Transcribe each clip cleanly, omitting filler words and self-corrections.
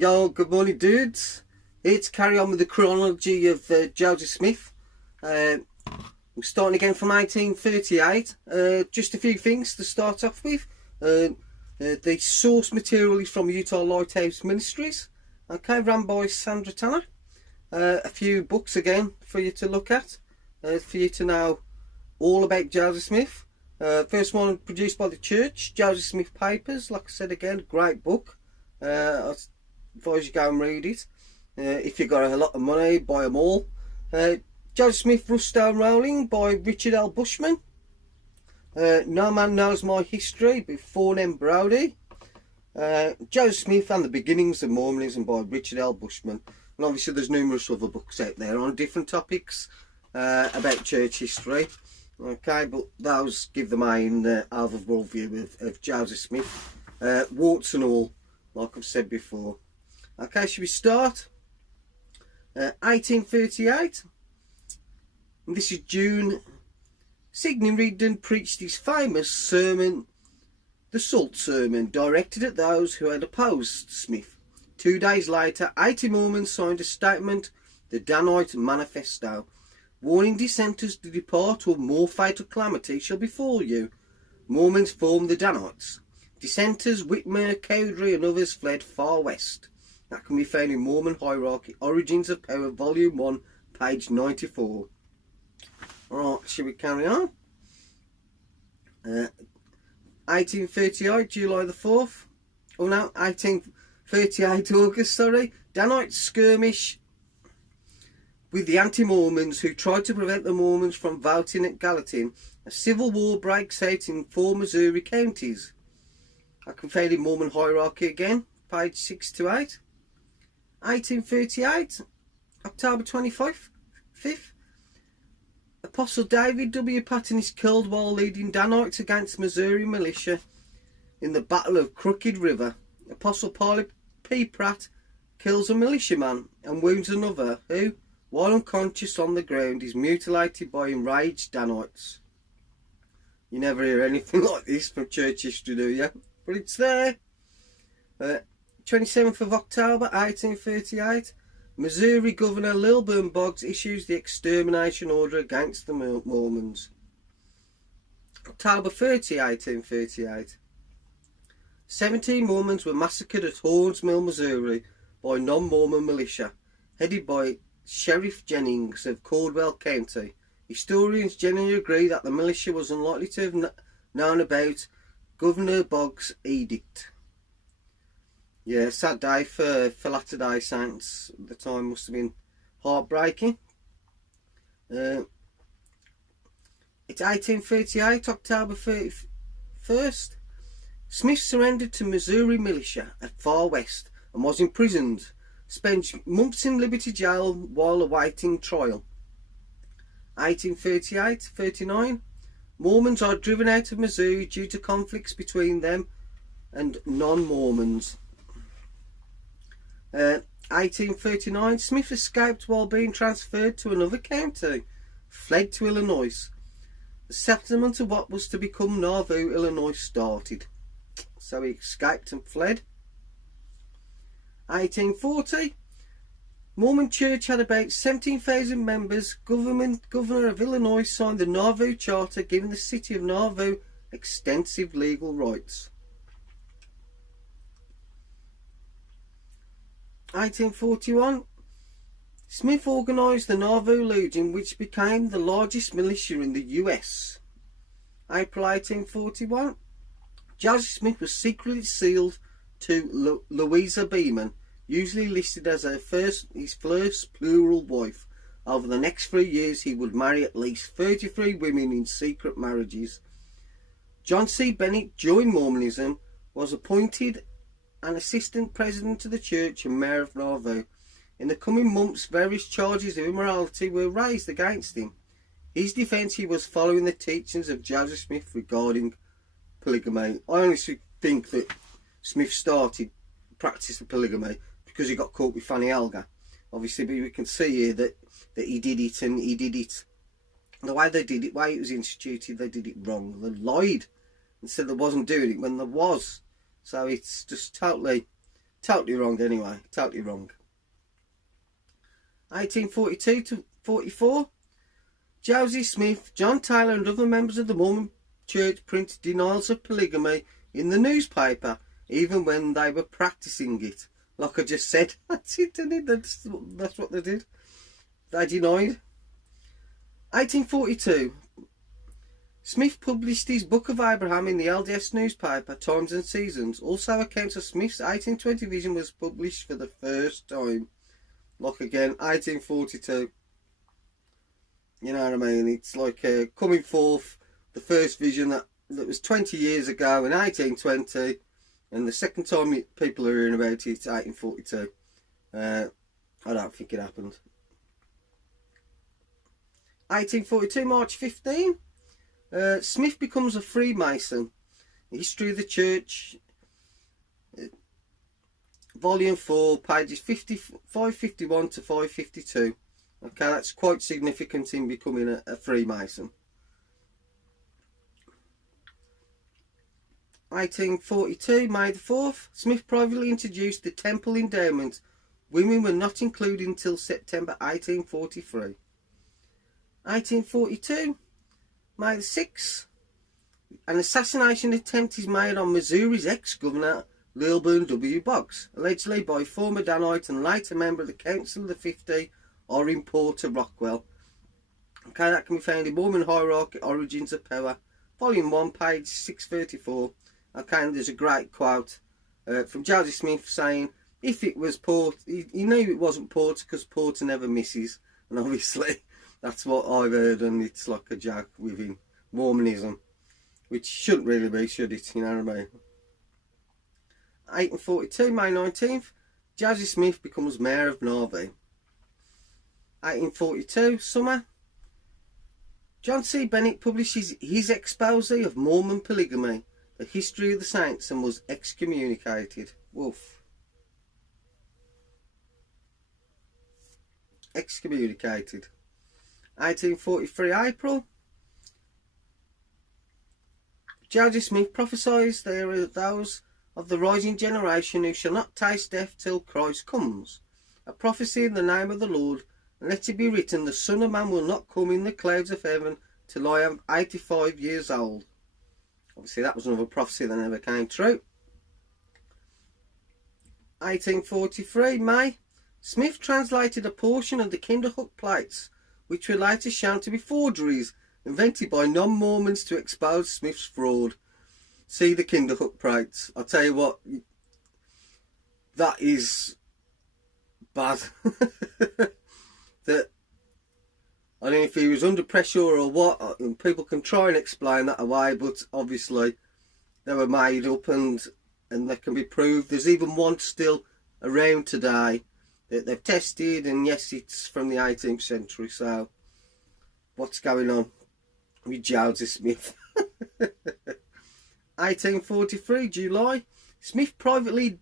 Yo, good morning, dudes. It's carry on with the chronology of Joseph Smith. We're starting again from 1838. Just a few things to start off with. The source material is from Utah Lighthouse Ministries, okay, run by Sandra Tanner. A few books again for you to look at, for you to know all about Joseph Smith. First one produced by the church, Joseph Smith Papers. Like I said again, great book. I advise you go and read it. If you've got a lot of money, buy them all. Joseph Smith, Rust Stone Rolling by Richard L. Bushman. No Man Knows My History by Fawn M. Brody. Joseph Smith and the Beginnings of Mormonism by Richard L. Bushman. And obviously there's numerous other books out there on different topics about church history. Okay, but those give the main overall view of Joseph Smith. Warts and all, like I've said before. Okay, should we start? 1838. And this is June. Sidney Rigdon preached his famous sermon, the Salt Sermon, directed at those who had opposed Smith. 2 days later, 80 Mormons signed a statement, the Danite manifesto, warning dissenters to depart or more fatal calamity shall befall you. Mormons formed the Danites. Dissenters, Whitmer, Cowdery and others fled far west. That can be found in Mormon Hierarchy, Origins of Power, Volume 1, page 94. Alright, shall we carry on? 1838, July the 4th. Oh no, 1838, August, sorry. Danite skirmish with the anti-Mormons who tried to prevent the Mormons from voting at Gallatin. A civil war breaks out in 4 Missouri counties. I can find in Mormon Hierarchy again, page 6 to 8. 1838, October 25th. Apostle David W. Patton is killed while leading Danites against Missouri militia in the Battle of Crooked River. Apostle Parley P. Pratt kills a militiaman and wounds another who, while unconscious on the ground, is mutilated by enraged Danites. You never hear anything like this from church history, do you? But it's there. 27th of October 1838, Missouri Governor Lilburn Boggs issues the extermination order against the Mormons. October 30, 1838, 17 Mormons were massacred at Hauns, Missouri by non-Mormon militia, headed by Sheriff Jennings of Caldwell County. Historians generally agree that the militia was unlikely to have known about Governor Boggs' edict. Yeah, sad day for Latter-day Saints. The time must have been heartbreaking. It's 1838, October 31st. Smith surrendered to Missouri militia at Far West and was imprisoned. Spent months in Liberty Jail while awaiting trial. 1838-39. Mormons are driven out of Missouri due to conflicts between them and non-Mormons. 1839. Smith escaped while being transferred to another county. Fled to Illinois. The settlement of what was to become Nauvoo, Illinois started. So he escaped and fled. 1840. Mormon Church had about 17,000 members. Governor of Illinois signed the Nauvoo Charter, giving the city of Nauvoo extensive legal rights. 1841. Smith organised the Nauvoo Legion, which became the largest militia in the US. April 1841. Joseph Smith was secretly sealed to Louisa Beaman, usually listed as his first plural wife. Over the next 3 years he would marry at least 33 women in secret marriages. John C. Bennett joined Mormonism, was appointed an assistant president of the church and mayor of Nauvoo. In the coming months, various charges of immorality were raised against him. His defence: he was following the teachings of Joseph Smith regarding polygamy. I honestly think that Smith started practice of polygamy because he got caught with Fanny Alga. Obviously, but we can see here that he did it, and he did it. The way they did it, the way it was instituted, they did it wrong. They lied and said they wasn't doing it when there was. So it's just totally Totally wrong anyway, totally wrong. 1842 to 44, Joseph Smith, John Taylor and other members of the Mormon Church printed denials of polygamy in the newspaper, even when they were practicing it. Like I just said, that's it, isn't it? That's what they did. They denied. 1842, Smith published his Book of Abraham in the LDS newspaper, Times and Seasons. Also, accounts of Smith's 1820 vision was published for the first time. Like again, 1842. You know what I mean? It's like coming forth, the first vision that was 20 years ago in 1820, and the second time people are hearing about it, it's 1842. I don't think it happened. 1842, March 15. Smith becomes a Freemason. History of the Church, Volume 4, pages 551 to 552. Okay, that's quite significant in becoming a Freemason. 1842, May the 4th, Smith privately introduced the Temple Endowment. Women were not included until September 1843. 1842, May the 6th, an assassination attempt is made on Missouri's ex-governor Lilburn Boggs, allegedly by former Danite and later member of the Council of the 50, Orrin Porter Rockwell. Okay, that can be found in Mormon Hierarchy, Origins of Power, Volume 1, page 634. Okay, and there's a great quote from Joseph Smith saying, if it was Porter, he knew it wasn't Porter because Porter never misses. And obviously, that's what I've heard, and it's like a joke within Mormonism, which shouldn't really be, should it? You know what I mean? 1842, May 19th, Joseph Smith becomes Mayor of Nauvoo. 1842, summer, John C. Bennett publishes his expose of Mormon polygamy, the history of the saints, and was excommunicated. Woof. Excommunicated. 1843, April, Joseph Smith prophesies there are those of the rising generation who shall not taste death till Christ comes. A prophecy in the name of the Lord, and let it be written, the Son of Man will not come in the clouds of heaven till I am 85 years old. Obviously that was another prophecy that never came true. 1843, May, Smith translated a portion of the Kinderhook plates, which were later shown to be forgeries invented by non-Mormons to expose Smith's fraud. See the Kinderhook plates. I'll tell you what, that is bad. That, I don't know if he was under pressure or what, and people can try and explain that away, but obviously they were made up and they can be proved. There's even one still around today that they've tested, and yes, it's from the 18th century. So what's going on with Joseph Smith? 1843, July, Smith privately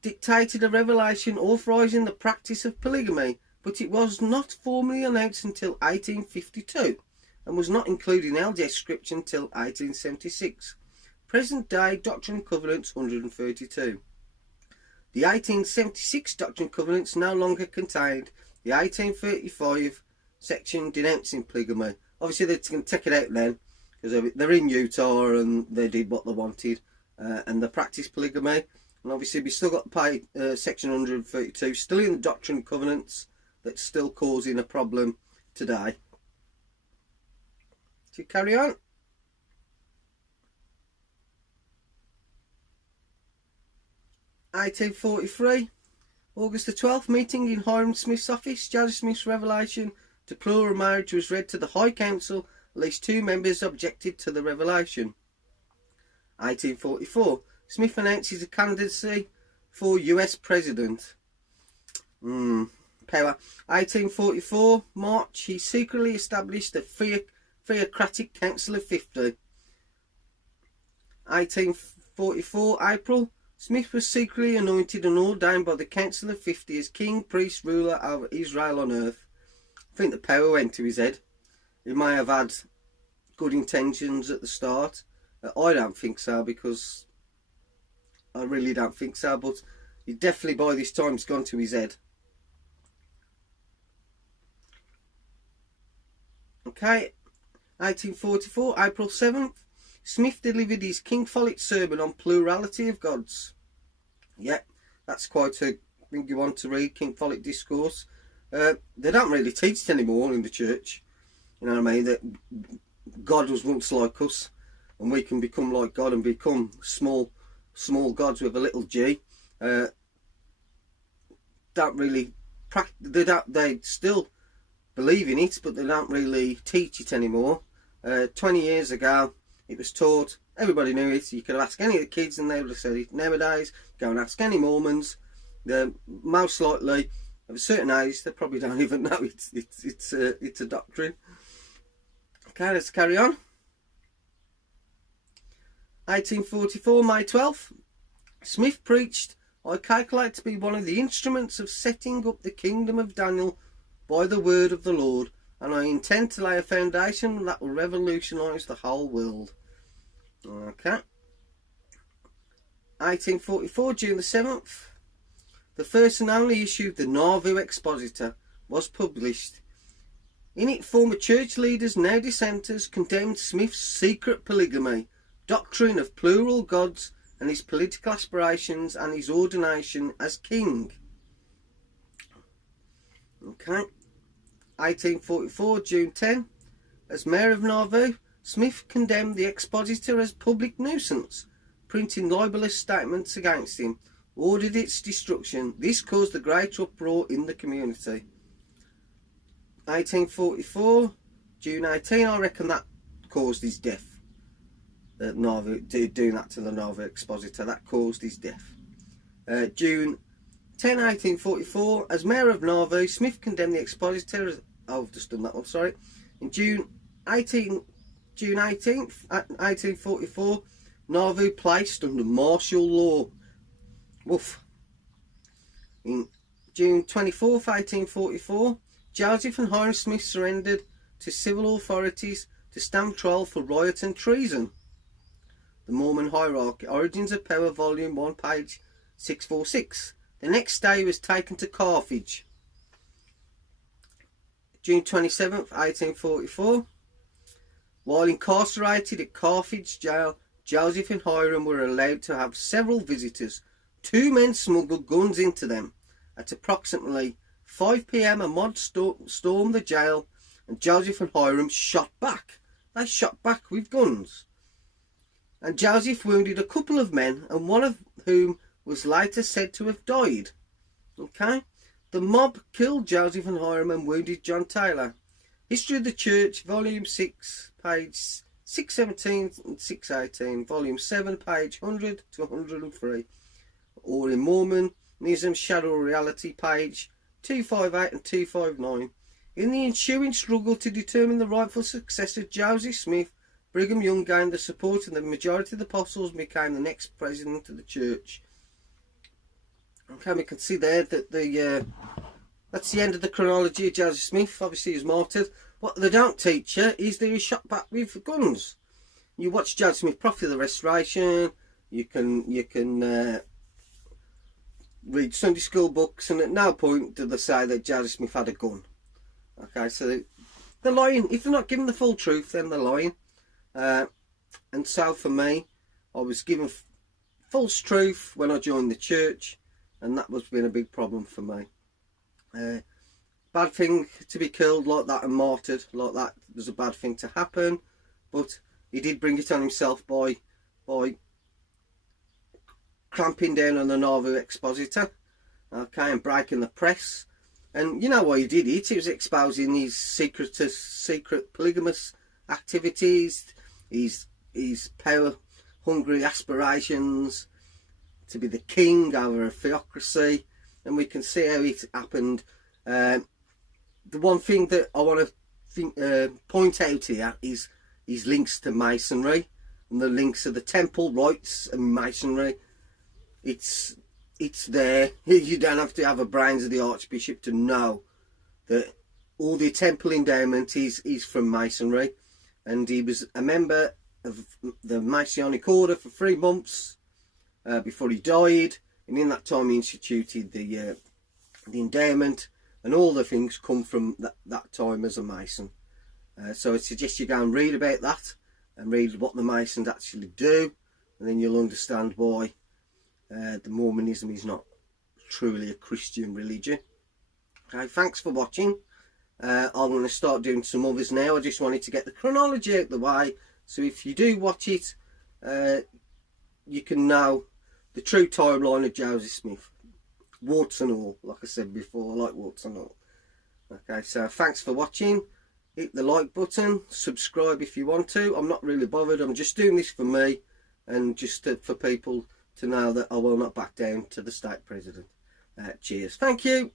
dictated a revelation authorising the practice of polygamy, but it was not formally announced until 1852 and was not included in LDS scripture until 1876. Present day Doctrine and Covenants 132. The 1876 Doctrine and Covenants no longer contained the 1835 section denouncing polygamy. Obviously they can take it out then, because they're in Utah and they did what they wanted, and they practiced polygamy. And obviously we still got section 132 still in the Doctrine and Covenants, that's still causing a problem today. To carry on. (1843) August the 12th, meeting in Hiram Smith's office, Joseph Smith's revelation to plural marriage was read to the High Council. At least 2 members objected to the revelation. 1844, Smith announces a candidacy for US President. Power. 1844, March, he secretly established the Theocratic Council of 50. 1844, April, Smith was secretly anointed and ordained by the Council of 50 as king, priest, ruler over Israel on earth. I think the power went to his head. He may have had good intentions at the start. I don't think so, because I really don't think so, but he definitely by this time has gone to his head. Okay, 1844, April 7th, Smith delivered his King Follett sermon on plurality of gods. Yeah, that's quite a thing you want to read, King Follett discourse. They don't really teach it anymore in the church. You know what I mean? That God was once like us, and we can become like God and become small gods with a little g. Don't really they still believe in it, but they don't really teach it anymore. 20 years ago it was taught, everybody knew it. You could ask any of the kids and they would have said it. Nowadays, go and ask any Mormons, they're most likely of a certain age, they probably don't even know it's a doctrine. Okay, let's carry on. 1844, May 12th, Smith preached, I calculate to be one of the instruments of setting up the kingdom of Daniel by the word of the Lord, and I intend to lay a foundation that will revolutionise the whole world. Okay. 1844, June the 7th, the first and only issue of the Nauvoo Expositor was published. In it, former church leaders, now dissenters, condemned Smith's secret polygamy, doctrine of plural gods, and his political aspirations and his ordination as king. Okay. 1844, June 10. As Mayor of Nauvoo, Smith condemned the expositor as public nuisance, printing libelous statements against him, ordered its destruction. This caused a great uproar in the community. 1844, June 18, I reckon that caused his death. Nauvoo, doing that to the Nauvoo expositor, that caused his death. June 10, 1844, as Mayor of Nauvoo, Smith condemned the expositor as... Oh, I've just done that one, sorry. In June 18th, 1844, Nauvoo placed under martial law. Woof. In June 24th, 1844, Joseph and Hiram Smith surrendered to civil authorities to stand trial for riot and treason. The Mormon Hierarchy, Origins of Power, Volume 1, page 646. The next day he was taken to Carthage. June 27th, 1844. While incarcerated at Carthage jail, Joseph and Hiram were allowed to have several visitors. Two men smuggled guns into them. At approximately 5 p.m, a mob stormed the jail and Joseph and Hiram shot back. They shot back with guns. And Joseph wounded a couple of men, and one of whom was later said to have died. Okay? The mob killed Joseph and Hiram and wounded John Taylor. History of the Church, Volume 6, page 617 and 618. Volume 7, page 100 to 103. Or in Mormonism, Shadow Reality, page 258 and 259. In the ensuing struggle to determine the rightful successor, Joseph Smith, Brigham Young gained the support and the majority of the apostles became the next president of the church. Okay, we can see there that that's the end of the chronology of Joseph Smith. Obviously he was martyred. What they don't teach you is that he was shot back with guns. You watch Joseph Smith, Prophet of the Restoration. You can read Sunday school books, and at no point do they say that Joseph Smith had a gun. Okay, so they're lying. If they're not giving the full truth, then they're lying. And so for me, I was given false truth when I joined the church, and that was been a big problem for me. Bad thing to be killed like that and martyred like that was a bad thing to happen, but he did bring it on himself by clamping down on the Nauvoo expositor, okay, and breaking the press. And you know why he did it? He was exposing his secret polygamous activities, his power-hungry aspirations to be the king over a theocracy, and we can see how it happened. The one thing that I want to point out here is his links to Masonry and the links to the temple rites and Masonry. It's there. You don't have to have a brains of the Archbishop to know that all the temple endowment is from Masonry, and he was a member of the Masonic Order for 3 months, before he died, and in that time he instituted the endowment, and all the things come from that time as a Mason. So I suggest you go and read about that and read what the Masons actually do, and then you'll understand why the Mormonism is not truly a Christian religion. Okay, thanks for watching. I'm going to start doing some others now. I just wanted to get the chronology out of the way, so if you do watch it, you can know the true timeline of Joseph Smith, warts and all. Like I said before, I like warts and all. Okay, so thanks for watching. Hit the like button, subscribe if you want to. I'm not really bothered, I'm just doing this for me, and just for people to know that I will not back down to the state president. Cheers, thank you.